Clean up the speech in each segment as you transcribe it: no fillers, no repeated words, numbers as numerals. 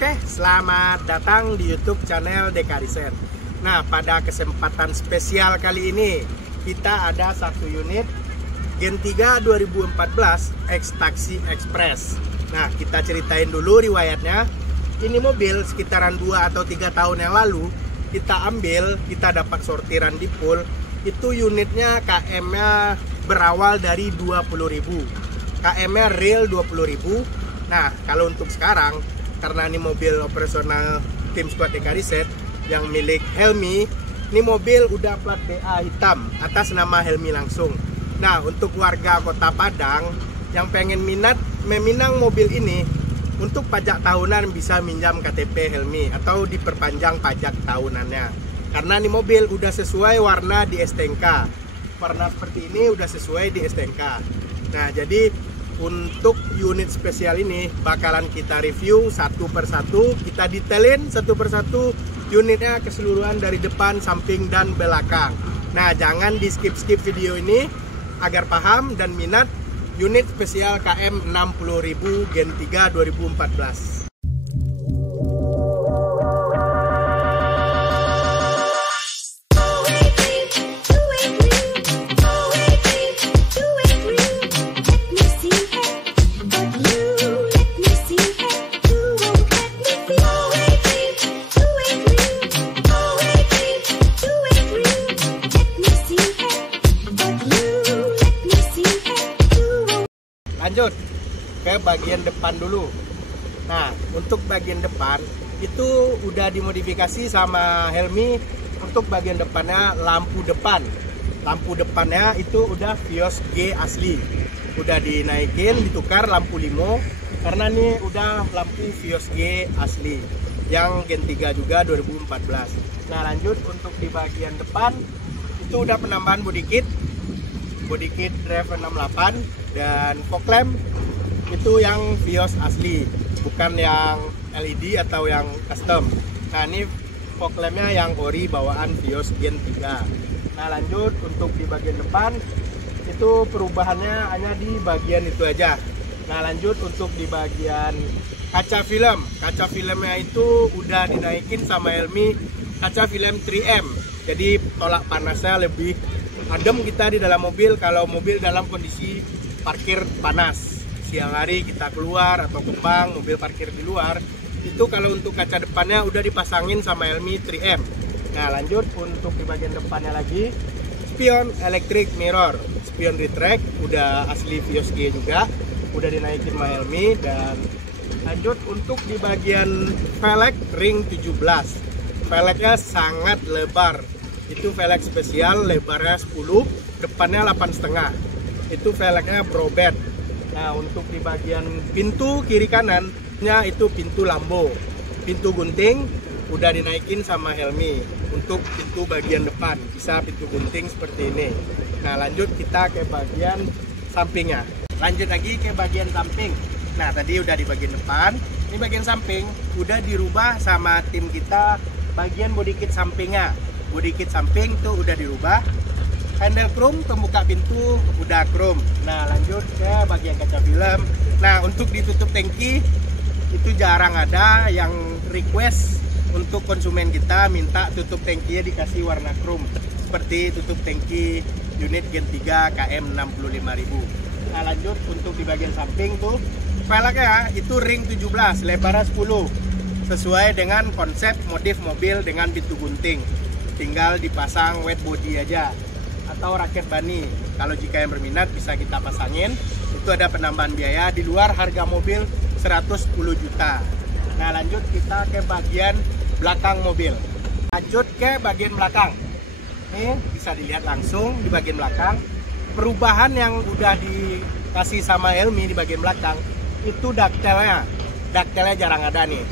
Oke, selamat datang di YouTube channel Dekariset. Nah, pada kesempatan spesial kali ini kita ada satu unit Gen 3 2014 X Taxi Express. Nah, kita ceritain dulu riwayatnya. Ini mobil sekitaran 2 atau 3 tahun yang lalu kita ambil, kita dapat sortiran di pool. Itu unitnya KM-nya berawal dari 20.000. KM-nya real 20.000. Nah, kalau untuk sekarang karena ini mobil operasional tim squad Dekariset yang milik Helmi, ini mobil udah plat BA hitam atas nama Helmi langsung. Nah, untuk warga Kota Padang yang pengen meminang mobil ini untuk pajak tahunan bisa minjam KTP Helmi atau diperpanjang pajak tahunannya. Karena ini mobil udah sesuai warna di STNK. Warna seperti ini udah sesuai di STNK. Nah, jadi untuk unit spesial ini bakalan kita review satu persatu, kita detailin satu persatu unitnya keseluruhan dari depan, samping, dan belakang. Nah, jangan di skip video ini agar paham dan minat unit spesial KM 60.000 Gen 3 2014. Lanjut ke bagian depan dulu. Nah, untuk bagian depan itu udah dimodifikasi sama Helmi. Untuk bagian depannya lampu depan. Lampu depannya itu udah Vios G asli. Udah dinaikin, ditukar lampu limo karena ini udah lampu Vios G asli yang Gen 3 juga 2014. Nah, lanjut untuk di bagian depan itu udah penambahan body kit driver 68 dan fog lamp itu yang Vios asli, bukan yang LED atau yang custom. Nah, ini fog lampnya yang ori bawaan Vios Gen 3. Nah, lanjut untuk di bagian depan itu perubahannya hanya di bagian itu aja. Nah, lanjut untuk di bagian kaca filmnya itu udah dinaikin sama Helmi, kaca film 3M, jadi tolak panasnya lebih adem kita di dalam mobil. Kalau mobil dalam kondisi parkir panas, siang hari kita keluar atau kembang mobil parkir di luar, itu kalau untuk kaca depannya udah dipasangin sama Helmi 3M. Nah, lanjut untuk di bagian depannya lagi spion electric mirror, spion retract udah asli Vios G juga, udah dinaikin sama Helmi. Dan lanjut untuk di bagian velg ring 17, velgnya sangat lebar. Itu velg spesial, lebarnya 10, depannya 8,5. Itu velgnya brobet. Nah, untuk di bagian pintu kiri kanannya itu pintu lambo, pintu gunting udah dinaikin sama Helmi. Untuk pintu bagian depan bisa pintu gunting seperti ini. Nah, lanjut kita ke bagian sampingnya. Lanjut lagi ke bagian samping. Nah, tadi udah di bagian depan, ini bagian samping udah dirubah sama tim kita. Bagian body kit sampingnya, body kit samping tuh udah dirubah. Handle chrome, pembuka pintu udah chrome. Nah, lanjut ke bagian kaca film. Nah, untuk ditutup tangki itu jarang ada yang request untuk konsumen kita minta tutup tangkinya dikasih warna chrome seperti tutup tangki unit Gen 3 KM 65.000. Nah, lanjut untuk di bagian samping tuh velgnya itu ring 17, lebarnya 10, sesuai dengan konsep modif mobil dengan pintu gunting. Tinggal dipasang wet body aja atau raket bani. Kalau jika yang berminat bisa kita pasangin. Itu ada penambahan biaya di luar harga mobil 110 juta. Nah, lanjut kita ke bagian belakang mobil. Lanjut ke bagian belakang. Ini bisa dilihat langsung di bagian belakang. Perubahan yang udah dikasih sama Helmi di bagian belakang itu daktelnya jarang ada nih.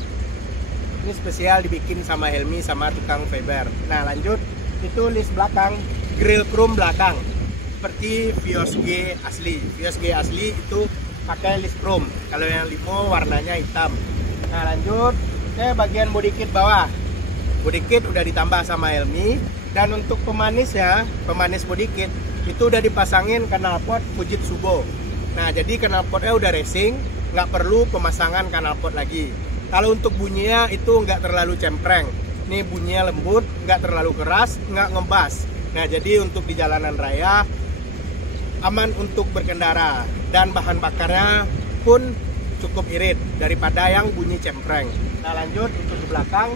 Ini spesial dibikin sama Helmi sama tukang Faber. Nah, lanjut itu list belakang, grill chrome belakang seperti Vios G asli. Vios G asli itu pakai list chrome. Kalau yang limo warnanya hitam. Nah, lanjut ke bagian body kit bawah. Body kit udah ditambah sama Helmi. Dan untuk pemanisnya, pemanis body kit itu udah dipasangin knalpot Fujitsu. Nah, jadi knalpotnya udah racing, nggak perlu pemasangan knalpot lagi. Kalau untuk bunyinya itu nggak terlalu cempreng. Ini bunyinya lembut, nggak terlalu keras, nggak ngebas. Nah, jadi untuk di jalanan raya aman untuk berkendara, dan bahan bakarnya pun cukup irit daripada yang bunyi cempreng. Nah, lanjut untuk di belakang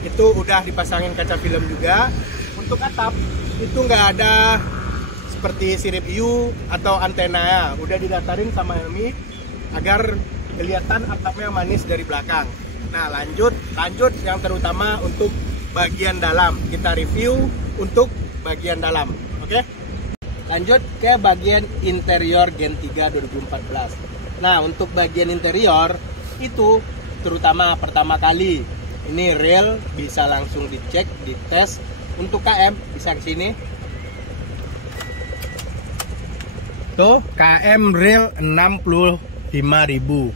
itu udah dipasangin kaca film juga. Untuk atap itu nggak ada seperti sirip hiu atau antena ya, udah didatarin sama Helmi agar kelihatan atapnya manis dari belakang. Nah, lanjut yang terutama untuk bagian dalam, kita review untuk bagian dalam. Oke, lanjut ke bagian interior Gen 3 2014. Nah, untuk bagian interior itu terutama pertama kali ini rail bisa langsung dicek, dites. Untuk KM bisa ke sini. Tuh, KM rail 65.000.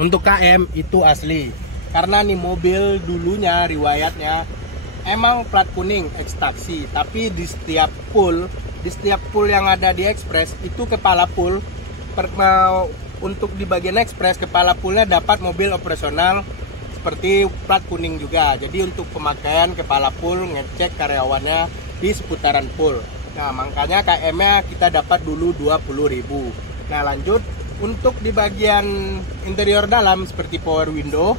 Untuk KM itu asli. Karena nih mobil dulunya riwayatnya emang plat kuning ekstaksi, tapi di setiap pool yang ada di Express itu kepala pool untuk di bagian Express kepala poolnya dapat mobil operasional seperti plat kuning juga. Jadi untuk pemakaian kepala pool ngecek karyawannya di seputaran pool. Nah, makanya KM-nya kita dapat dulu 20.000. Nah, lanjut untuk di bagian interior dalam seperti power window,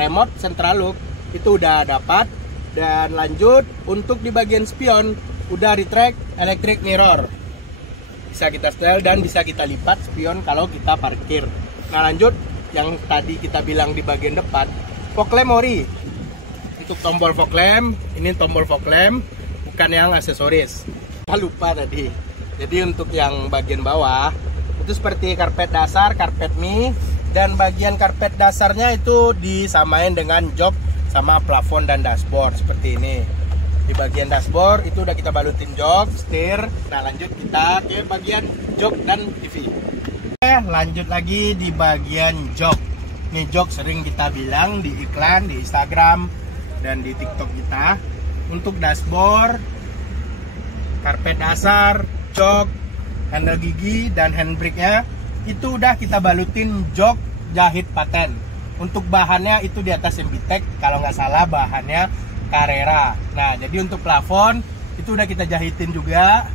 remote, central lock itu udah dapat. Dan lanjut untuk di bagian spion udah retract electric mirror. Bisa kita setel dan bisa kita lipat spion kalau kita parkir. Nah, lanjut yang tadi kita bilang di bagian depan, fog lamp ori. Untuk tombol fog lamp, ini tombol fog lamp, bukan yang aksesoris. Saya lupa tadi. Jadi untuk yang bagian bawah itu seperti karpet dasar, karpet mie, dan bagian karpet dasarnya itu disamain dengan jok sama plafon dan dashboard seperti ini. Di bagian dashboard itu udah kita balutin jok, setir. Nah, lanjut kita ke bagian jok dan TV. Lanjut lagi di bagian jok. Ini jok sering kita bilang di iklan, di Instagram, dan di TikTok kita. Untuk dashboard, karpet dasar, jok, handle gigi, dan handbrake-nya itu udah kita balutin jok jahit paten. Untuk bahannya itu di atas Embitek, kalau nggak salah bahannya Carrera. Nah, jadi untuk plafon itu udah kita jahitin juga,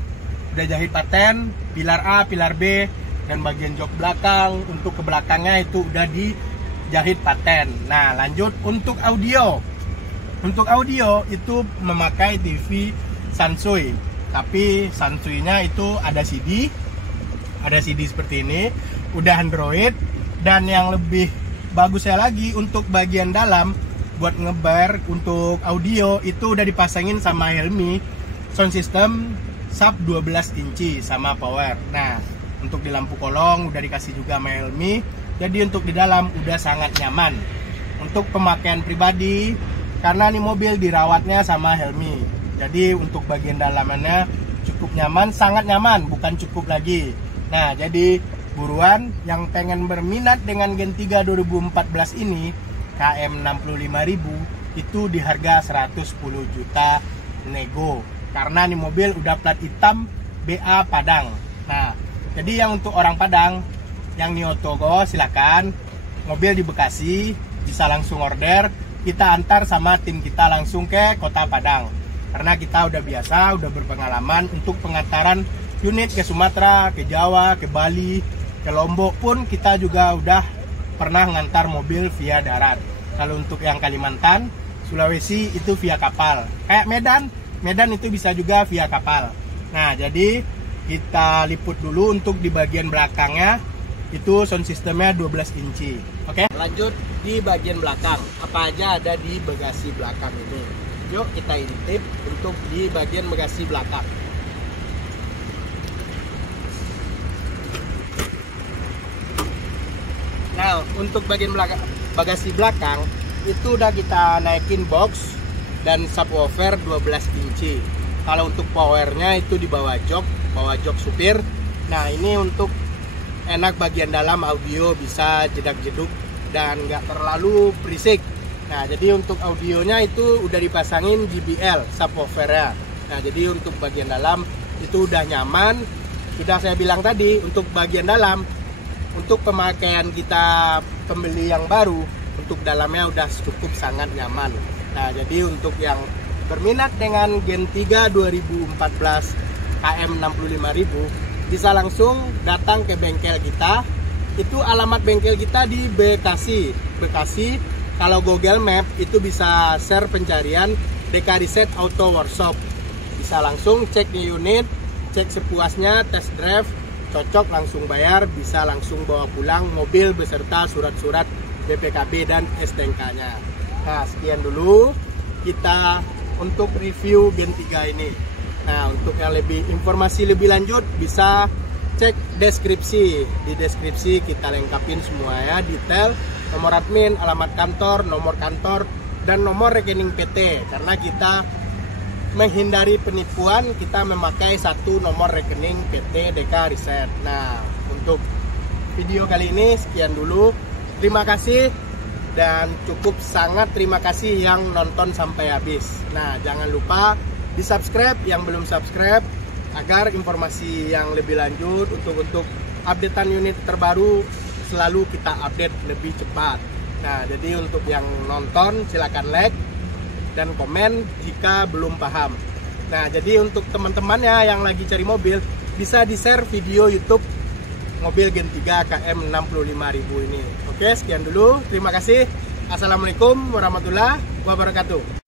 udah jahit paten, pilar A, pilar B, dan bagian jok belakang untuk ke belakangnya itu udah dijahit paten. Nah, lanjut untuk audio. Untuk audio itu memakai TV Sansui, tapi Sansui-nya itu ada CD seperti ini, udah Android. Dan yang lebih bagusnya lagi untuk bagian dalam buat ngebar untuk audio itu udah dipasangin sama Helmi sound system sub 12 inci sama power. Nah, untuk di lampu kolong udah dikasih juga sama Helmi. Jadi untuk di dalam udah sangat nyaman. Untuk pemakaian pribadi, karena nih mobil dirawatnya sama Helmi, jadi untuk bagian dalamannya cukup nyaman, sangat nyaman, bukan cukup lagi. Nah, jadi buruan yang pengen berminat dengan Gen 3 2014 ini, KM 65.000 itu di harga 110 juta nego. Karena nih mobil udah plat hitam BA Padang. Nah, jadi yang untuk orang Padang yang Niotogo silakan, mobil di Bekasi bisa langsung order, kita antar sama tim kita langsung ke kota Padang. Karena kita udah biasa, udah berpengalaman untuk pengantaran unit ke Sumatera, ke Jawa, ke Bali, ke Lombok pun kita juga udah pernah ngantar mobil via darat. Kalau untuk yang Kalimantan, Sulawesi itu via kapal. Kayak Medan itu bisa juga via kapal. Nah, jadi kita liput dulu untuk di bagian belakangnya itu sound systemnya 12 inci. Oke, lanjut di bagian belakang. Apa aja ada di bagasi belakang ini? Yuk kita intip untuk di bagian bagasi belakang. Nah, untuk bagian bagasi belakang itu udah kita naikin box dan subwoofer 12 inci. Kalau untuk powernya itu di bawah jok supir. Nah, ini untuk enak bagian dalam audio bisa jedak-jeduk dan nggak terlalu berisik. Nah, jadi untuk audionya itu udah dipasangin JBL subwoofernya. Nah, jadi untuk bagian dalam itu udah nyaman. Sudah saya bilang tadi, untuk bagian dalam, untuk pemakaian kita pembeli yang baru, untuk untuk dalamnya udah cukup sangat nyaman. Nah, jadi untuk yang berminat dengan Gen 3 2014 KM 65000 bisa langsung datang ke bengkel kita. Itu alamat bengkel kita di Bekasi. Kalau Google Map itu bisa share pencarian DK Reset Auto Workshop. Bisa langsung cek di unit, cek sepuasnya, test drive, cocok langsung bayar, bisa langsung bawa pulang mobil beserta surat-surat BPKB dan STNK-nya. Nah, sekian dulu kita untuk review Gen 3 ini. Nah, untuk yang informasi lebih lanjut bisa cek deskripsi. Di deskripsi kita lengkapin semua ya, detail, nomor admin, alamat kantor, nomor kantor, dan nomor rekening PT. Karena kita menghindari penipuan, kita memakai satu nomor rekening PT DK Reset. Nah, untuk video kali ini sekian dulu. Terima kasih. Dan cukup sangat terima kasih yang nonton sampai habis. Nah, jangan lupa di subscribe yang belum subscribe agar informasi yang lebih lanjut untuk updatean unit terbaru selalu kita update lebih cepat. Nah, jadi untuk yang nonton silakan like dan komen jika belum paham. Nah, jadi untuk teman-temannya yang lagi cari mobil bisa di-share video YouTube mobil Gen 3 KM 65000 ini. Oke, sekian dulu. Terima kasih. Assalamualaikum warahmatullahi wabarakatuh.